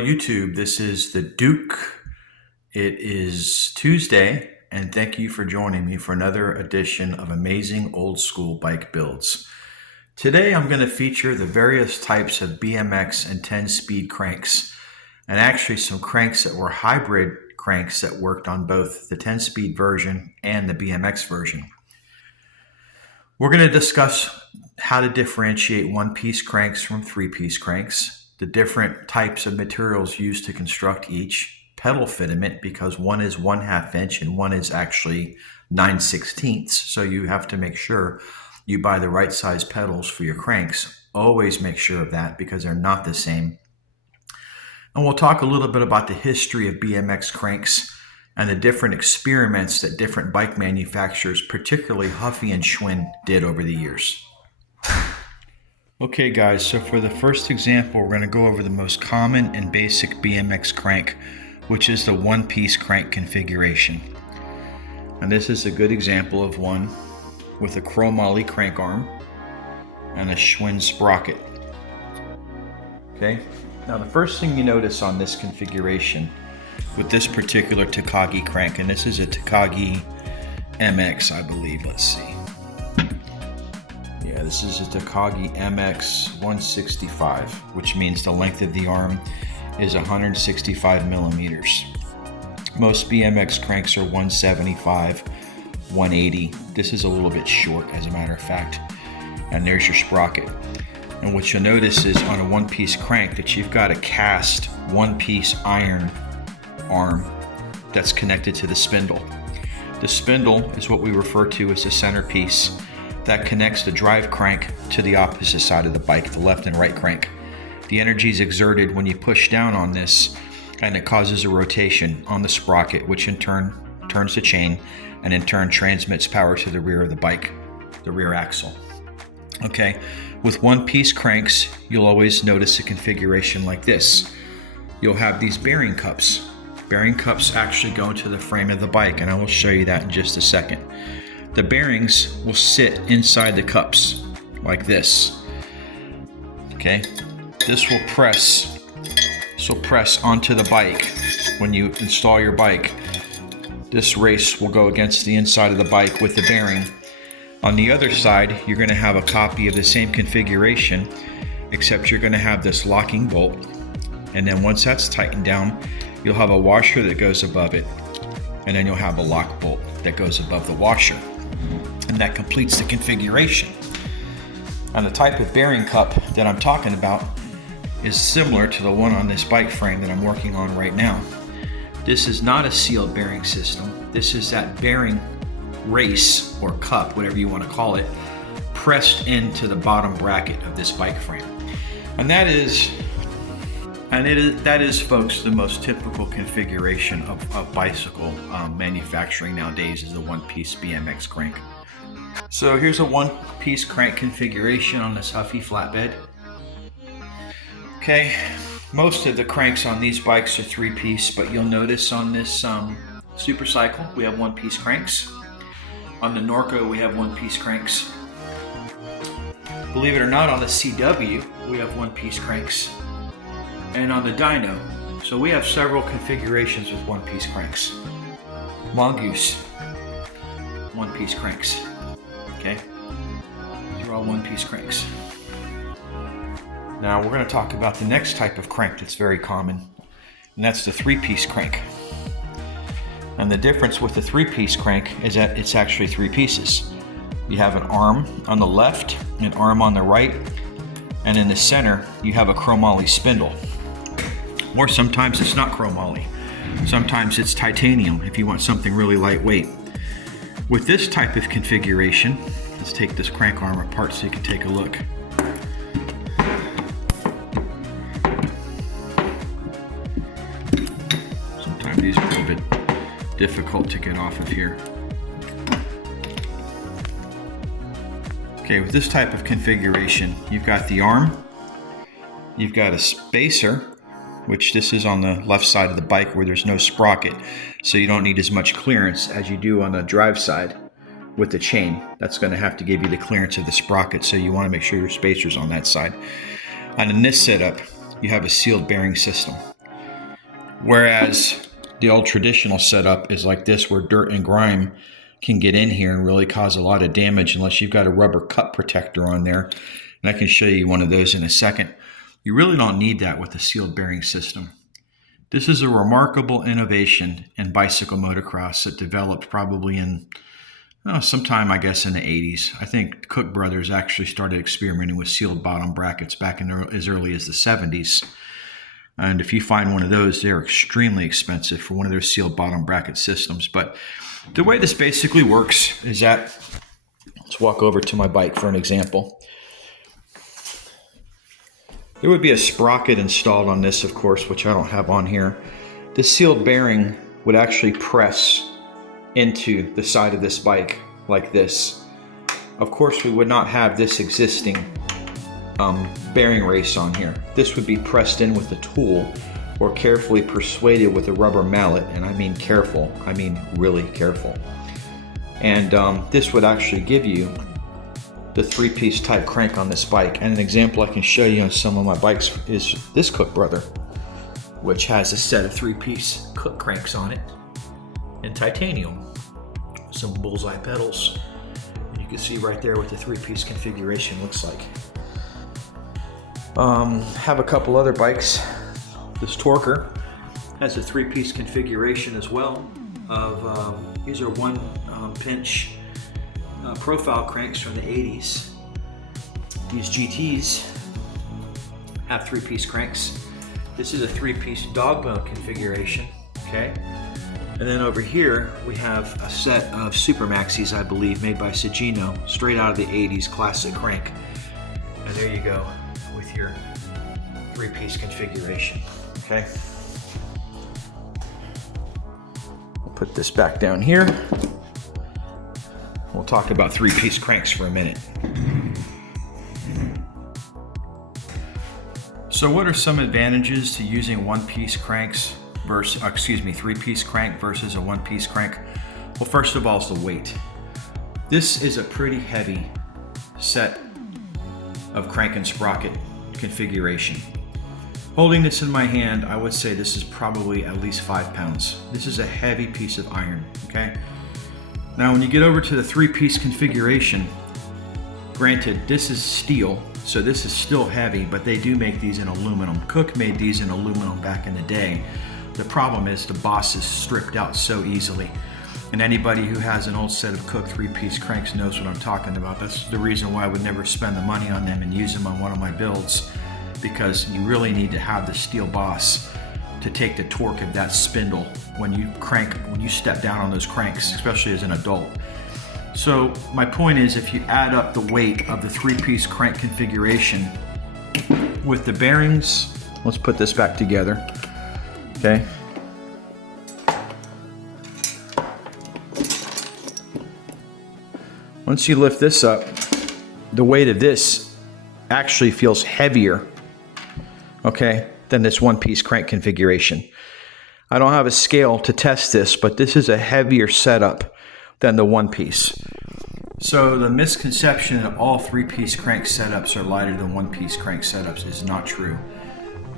YouTube, this is the Duke. It is Tuesday, and thank you for joining me for another edition of Amazing Old School Bike Builds. Today I'm going to feature the various types of BMX and 10-speed cranks, and actually some cranks that were hybrid cranks that worked on both the 10-speed version and the BMX version. We're going to discuss how to differentiate one-piece cranks from three-piece cranks, the different types of materials used to construct each, pedal fitment, because one is 1/2 inch and one is actually 9/16, so you have to make sure you buy the right size pedals for your cranks. Always make sure of that because they're not the same. And we'll talk a little bit about the history of BMX cranks and the different experiments that different bike manufacturers, particularly Huffy and Schwinn, did over the years. Okay guys, so for the first example, we're going to go over the most common and basic BMX crank, which is the one-piece crank configuration. And this is a good example of one with a chromoly crank arm and a Schwinn sprocket. Okay, now the first thing you notice on this configuration with this particular Takagi crank, and this is a Takagi MX, I believe, let's see. Yeah, this is a Takagi MX 165, which means the length of the arm is 165 millimeters. Most BMX cranks are 175, 180. This is a little bit short, as a matter of fact. And there's your sprocket. And what you'll notice is on a one-piece crank that you've got a cast one-piece iron arm that's connected to the spindle. The spindle is what we refer to as the centerpiece that connects the drive crank to the opposite side of the bike, the left and right crank. The energy is exerted when you push down on this, and it causes a rotation on the sprocket, which in turn turns the chain and in turn transmits power to the rear of the bike, the rear axle. Okay, with one-piece cranks, you'll always notice a configuration like this. You'll have these bearing cups. Bearing cups actually go into the frame of the bike, and I will show you that in just a second. The bearings will sit inside the cups like this. Okay, this will press onto the bike when you install your bike. This race will go against the inside of the bike with the bearing. On the other side, you're going to have a copy of the same configuration, except you're going to have this locking bolt, and then once that's tightened down, you'll have a washer that goes above it, and then you'll have a lock bolt that goes above the washer. And that completes the configuration. And the type of bearing cup that I'm talking about is similar to the one on this bike frame that I'm working on right now. This is not a sealed bearing system. This is that bearing race or cup, whatever you want to call it, pressed into the bottom bracket of this bike frame. And that is, folks, the most typical configuration of bicycle manufacturing nowadays is the one-piece BMX crank. So here's a one-piece crank configuration on this Huffy flatbed. Okay, most of the cranks on these bikes are three-piece, but you'll notice on this Supercycle we have one-piece cranks. On the Norco we have one-piece cranks. Believe it or not, on the CW we have one-piece cranks. And on the dyno, so we have several configurations with one-piece cranks. Mongoose, one-piece cranks. Okay, these are all one-piece cranks. Now we're going to talk about the next type of crank that's very common, and that's the three-piece crank. And the difference with the three-piece crank is that it's actually three pieces. You have an arm on the left, an arm on the right, and in the center you have a chromoly spindle. Or sometimes it's not chromoly. Sometimes it's titanium if you want something really lightweight. With this type of configuration, let's take this crank arm apart so you can take a look. Sometimes these are a little bit difficult to get off of here. Okay, with this type of configuration, you've got the arm, you've got a spacer, which this is on the left side of the bike where there's no sprocket, so you don't need as much clearance as you do on the drive side with the chain. That's going to have to give you the clearance of the sprocket, so you want to make sure your spacer's on that side. And in this setup, you have a sealed bearing system. Whereas the old traditional setup is like this, where dirt and grime can get in here and really cause a lot of damage unless you've got a rubber cup protector on there. And I can show you one of those in a second. You really don't need that with the sealed bearing system. This is a remarkable innovation in bicycle motocross that developed probably in sometime, I guess, in the 80s. I think Cook Brothers actually started experimenting with sealed bottom brackets back in as early as the 70s. And if you find one of those, they're extremely expensive for one of their sealed bottom bracket systems. But the way this basically works is that, let's walk over to my bike for an example. There would be a sprocket installed on this, of course, which I don't have on here. The sealed bearing would actually press into the side of this bike like this. Of course, we would not have this existing bearing race on here. This would be pressed in with a tool or carefully persuaded with a rubber mallet, and I mean careful, I mean really careful. And this would actually give you the 3-piece type crank on this bike. And an example I can show you on some of my bikes is this Cook Brother, which has a set of 3-piece Cook cranks on it in titanium. Some bullseye pedals. And you can see right there what the 3-piece configuration looks like. Have a couple other bikes. This Torker has a 3-piece configuration as well. These are 1-pinch profile cranks from the 80s. These GTs have 3-piece cranks. This is a 3-piece dog bone configuration, okay? And then over here, we have a set of Super Maxis, I believe, made by Sagino, straight out of the 80s classic crank. And there you go with your 3-piece configuration, okay? We'll put this back down here. We'll talk about 3-piece cranks for a minute. So what are some advantages to using 1-piece cranks versus, 3-piece crank versus a 1-piece crank? Well, first of all, is the weight. This is a pretty heavy set of crank and sprocket configuration. Holding this in my hand, I would say this is probably at least 5 pounds. This is a heavy piece of iron, okay? Now, when you get over to the 3-piece configuration, granted, this is steel, so this is still heavy, but they do make these in aluminum. Cook made these in aluminum back in the day. The problem is the boss is stripped out so easily. And anybody who has an old set of Cook 3-piece cranks knows what I'm talking about. That's the reason why I would never spend the money on them and use them on one of my builds, because you really need to have the steel boss to take the torque of that spindle when you step down on those cranks, especially as an adult. So my point is, if you add up the weight of the 3-piece crank configuration with the bearings, let's put this back together, okay? Once you lift this up, the weight of this actually feels heavier, okay, than this 1-piece crank configuration. I don't have a scale to test this, but this is a heavier setup than the 1-piece. So the misconception that all 3-piece crank setups are lighter than 1-piece crank setups is not true.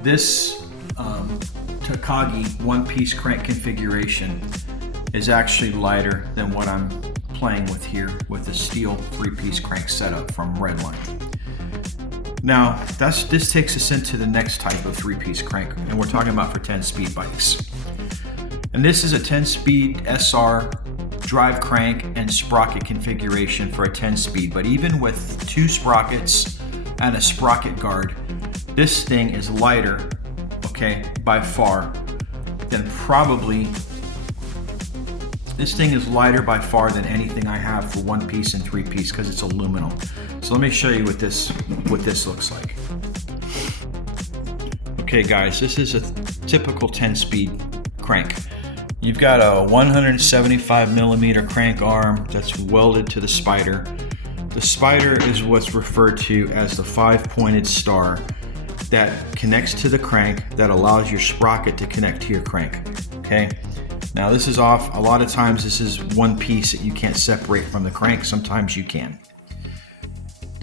This Takagi 1-piece crank configuration is actually lighter than what I'm playing with here with the steel 3-piece crank setup from Redline. Now, this takes us into the next type of 3-piece crank, and we're talking about for 10-speed bikes. And this is a 10-speed SR drive crank and sprocket configuration for a 10-speed, but even with 2 sprockets and a sprocket guard, this thing is lighter, okay, by far than this thing is lighter by far than anything I have for 1-piece and 3-piece because it's aluminum. So let me show you what this looks like. Okay guys, this is a typical 10-speed crank. You've got a 175 millimeter crank arm that's welded to the spider. The spider is what's referred to as the 5-pointed star that connects to the crank that allows your sprocket to connect to your crank, okay? Now this is off, a lot of times this is one piece that you can't separate from the crank, sometimes you can.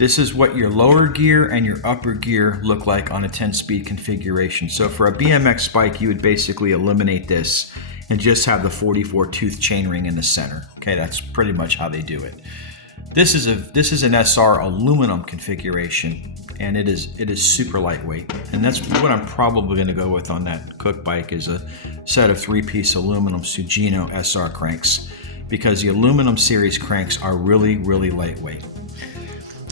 This is what your lower gear and your upper gear look like on a 10-speed configuration. So for a BMX bike, you would basically eliminate this and just have the 44 tooth chainring in the center. Okay, that's pretty much how they do it. This is an SR aluminum configuration, and it is super lightweight. And that's what I'm probably going to go with on that Cook bike, is a set of 3-piece aluminum Sugino SR cranks, because the aluminum series cranks are really, really lightweight.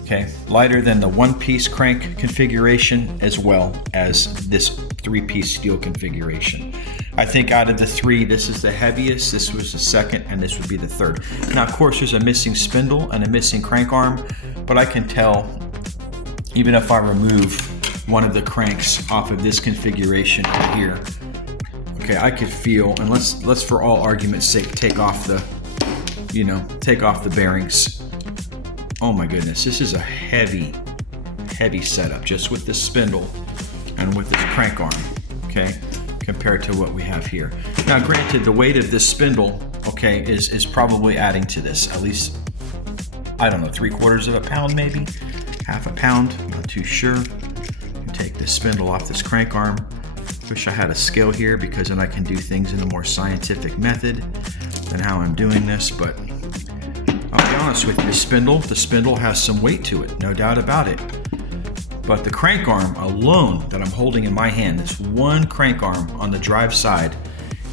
Okay, lighter than the 1-piece crank configuration as well as this 3-piece steel configuration. I think out of the 3, this is the heaviest, this was the second, and this would be the third. Now, of course, there's a missing spindle and a missing crank arm, but I can tell, even if I remove one of the cranks off of this configuration right here, okay, I could feel, and let's for all argument's sake take off the, take off the bearings. Oh my goodness, this is a heavy setup just with this spindle and with this crank arm, okay, compared to what we have here. Now, granted, the weight of this spindle, okay, is probably adding to this, at least, I don't know, 3/4 of a pound, maybe, half a pound, I'm not too sure. Take this spindle off this crank arm. Wish I had a scale here, because then I can do things in a more scientific method than how I'm doing this, but I'll be honest with you, the spindle has some weight to it, no doubt about it. But the crank arm alone that I'm holding in my hand, this one crank arm on the drive side,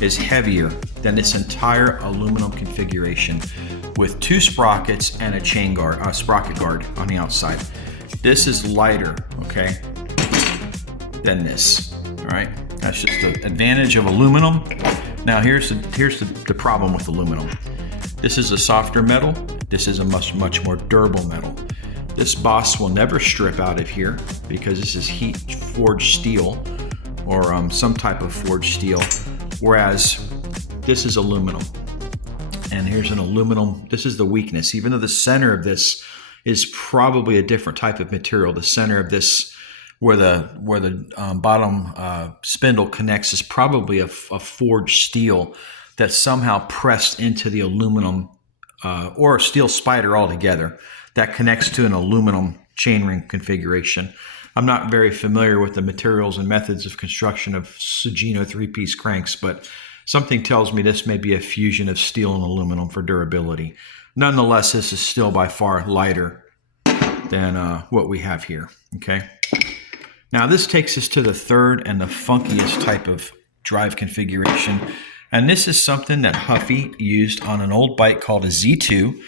is heavier than this entire aluminum configuration with 2 sprockets and a chain guard, sprocket guard on the outside. This is lighter, okay, than this, all right? That's just the advantage of aluminum. Now here's the problem with aluminum. This is a softer metal. This is a much more durable metal. This boss will never strip out of here because this is heat forged steel, or some type of forged steel, whereas this is aluminum. And here's an aluminum, this is the weakness. Even though the center of this is probably a different type of material, the center of this, where the bottom spindle connects, is probably a forged steel that's somehow pressed into the aluminum, or a steel spider altogether, that connects to an aluminum chainring configuration. I'm not very familiar with the materials and methods of construction of Sugino 3-piece cranks, but something tells me this may be a fusion of steel and aluminum for durability. Nonetheless, this is still by far lighter than what we have here, okay? Now this takes us to the third and the funkiest type of drive configuration. And this is something that Huffy used on an old bike called a Z2,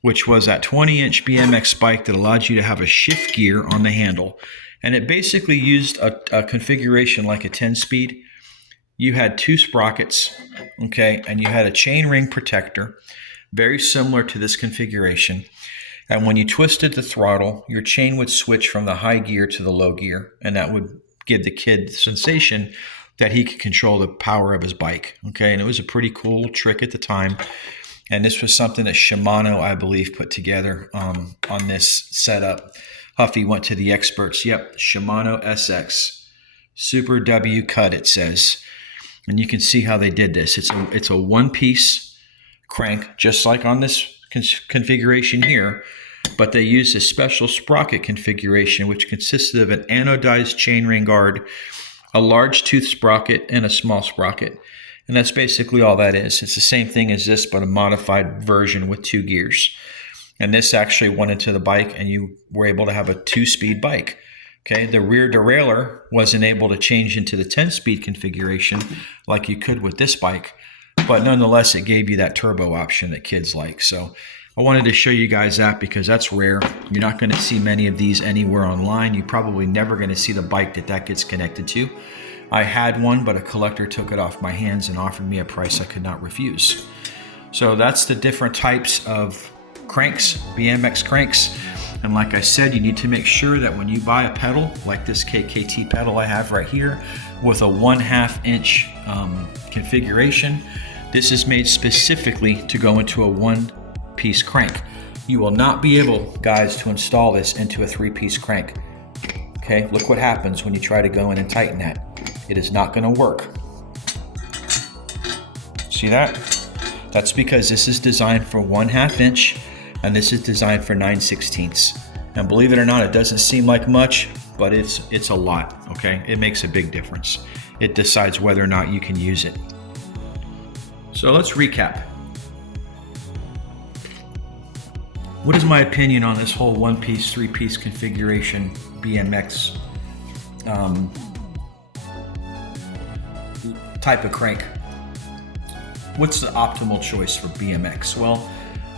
which was that 20-inch BMX bike that allowed you to have a shift gear on the handle. And it basically used a configuration like a 10-speed. You had 2 sprockets, okay, and you had a chain ring protector, very similar to this configuration. And when you twisted the throttle, your chain would switch from the high gear to the low gear, and that would give the kid the sensation that he could control the power of his bike, okay? And it was a pretty cool trick at the time. And this was something that Shimano, I believe, put together on this setup. Huffy went to the experts. Yep, Shimano SX. Super W cut, it says. And you can see how they did this. It's a 1-piece crank, just like on this configuration here. But they used a special sprocket configuration, which consisted of an anodized chainring guard, a large tooth sprocket, and a small sprocket. And that's basically all that is. It's the same thing as this, but a modified version with 2 gears. And this actually went into the bike, and you were able to have a 2-speed bike. Okay, the rear derailleur wasn't able to change into the 10-speed configuration like you could with this bike, but nonetheless, it gave you that turbo option that kids like. So I wanted to show you guys that because that's rare. You're not going to see many of these anywhere online. You're probably never going to see the bike that gets connected to. I had one, but a collector took it off my hands and offered me a price I could not refuse. So that's the different types of cranks, BMX cranks. And like I said, you need to make sure that when you buy a pedal, like this KKT pedal I have right here, with a 1/2 inch configuration, this is made specifically to go into a 1-piece crank. You will not be able, guys, to install this into a 3-piece crank. Okay, look what happens when you try to go in and tighten that. It is not going to work. See that? That's because this is designed for 1/2 inch and this is designed for 9/16. And believe it or not, it doesn't seem like much, but it's a lot, okay? It makes a big difference. It decides whether or not you can use it. So let's recap. What is my opinion on this whole one-piece, three-piece configuration BMX type of crank? What's the optimal choice for BMX? Well,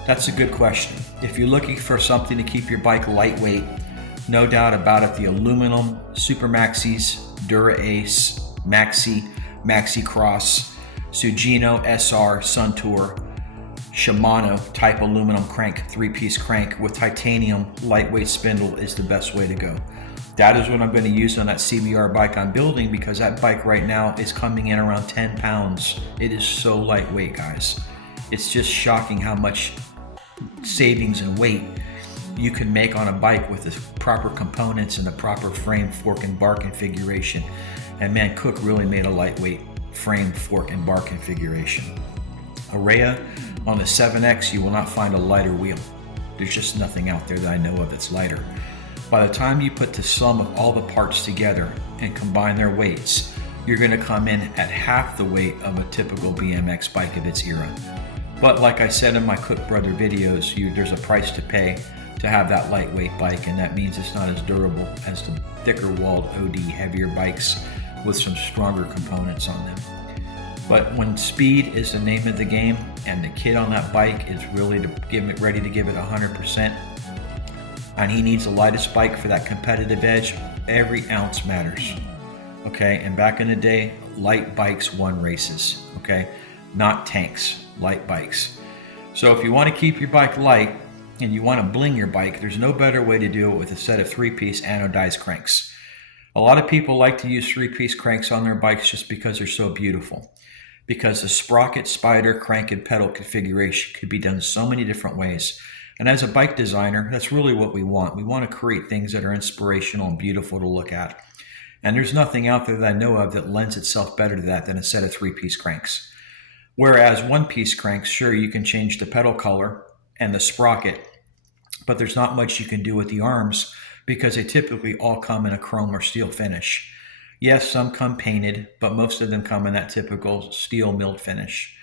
that's a good question. If you're looking for something to keep your bike lightweight, no doubt about it, the aluminum Super Maxis, Dura Ace, Maxi Cross, Sugino SR, Suntour, Shimano type aluminum crank, three-piece crank with titanium lightweight spindle is the best way to go. That is what I'm going to use on that CBR bike I'm building, because that bike right now is coming in around 10 pounds. It is so lightweight, guys. It's just shocking how much savings in weight you can make on a bike with the proper components and the proper frame, fork, and bar configuration. And man, Cook really made a lightweight frame, fork, and bar configuration. Araya on the 7X, you will not find a lighter wheel. There's just nothing out there that I know of that's lighter. By the time you put the sum of all the parts together and combine their weights, you're going to come in at half the weight of a typical BMX bike of its era. But like I said in my Cook Brother videos, there's a price to pay to have that lightweight bike, and that means it's not as durable as the thicker walled OD heavier bikes with some stronger components on them. But when speed is the name of the game and the kid on that bike is really ready to give it 100%, and he needs the lightest bike for that competitive edge, every ounce matters. Okay, and back in the day, light bikes won races, okay? Not tanks, light bikes. So if you want to keep your bike light and you want to bling your bike, there's no better way to do it with a set of three-piece anodized cranks. A lot of people like to use three-piece cranks on their bikes just because they're so beautiful. Because the sprocket, spider, crank, and pedal configuration could be done so many different ways. And as a bike designer, that's really what we want. We want to create things that are inspirational and beautiful to look at. And there's nothing out there that I know of that lends itself better to that than a set of three-piece cranks. Whereas one-piece cranks, sure, you can change the pedal color and the sprocket, but there's not much you can do with the arms because they typically all come in a chrome or steel finish. Yes, some come painted, but most of them come in that typical steel milled finish.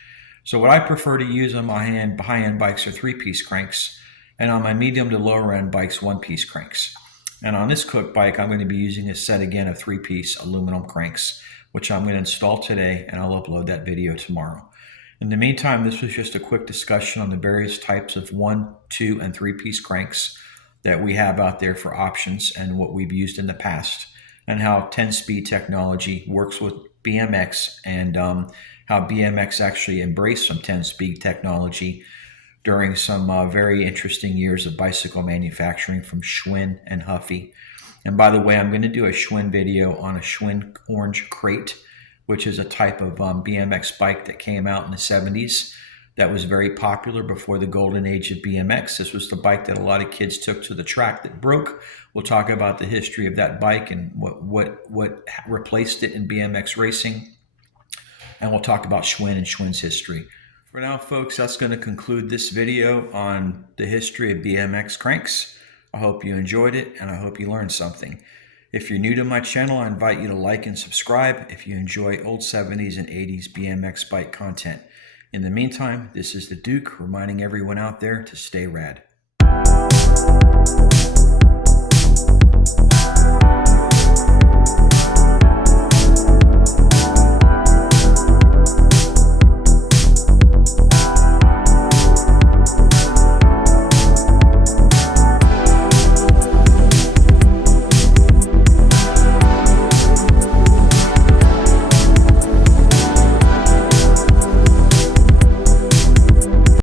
So what I prefer to use on my high-end bikes are three-piece cranks, and on my medium to lower-end bikes, one-piece cranks. And on this Cook bike, I'm going to be using a set again of three-piece aluminum cranks, which I'm going to install today, and I'll upload that video tomorrow. In the meantime, this was just a quick discussion on the various types of 1, 2, and 3-piece cranks that we have out there for options and what we've used in the past, and how 10-speed technology works with BMX, and how BMX actually embraced some 10-speed technology during some very interesting years of bicycle manufacturing from Schwinn and Huffy. And by the way, I'm going to do a Schwinn video on a Schwinn Orange Crate, which is a type of BMX bike that came out in the 70s that was very popular before the golden age of BMX. This was the bike that a lot of kids took to the track that broke. We'll talk about the history of that bike and what replaced it in BMX racing. And we'll talk about Schwinn and Schwinn's history. For now, folks, that's going to conclude this video on the history of BMX cranks. I hope you enjoyed it, and I hope you learned something. If you're new to my channel, I invite you to like and subscribe if you enjoy old 70s and 80s BMX bike content. In the meantime, this is the Duke reminding everyone out there to stay rad.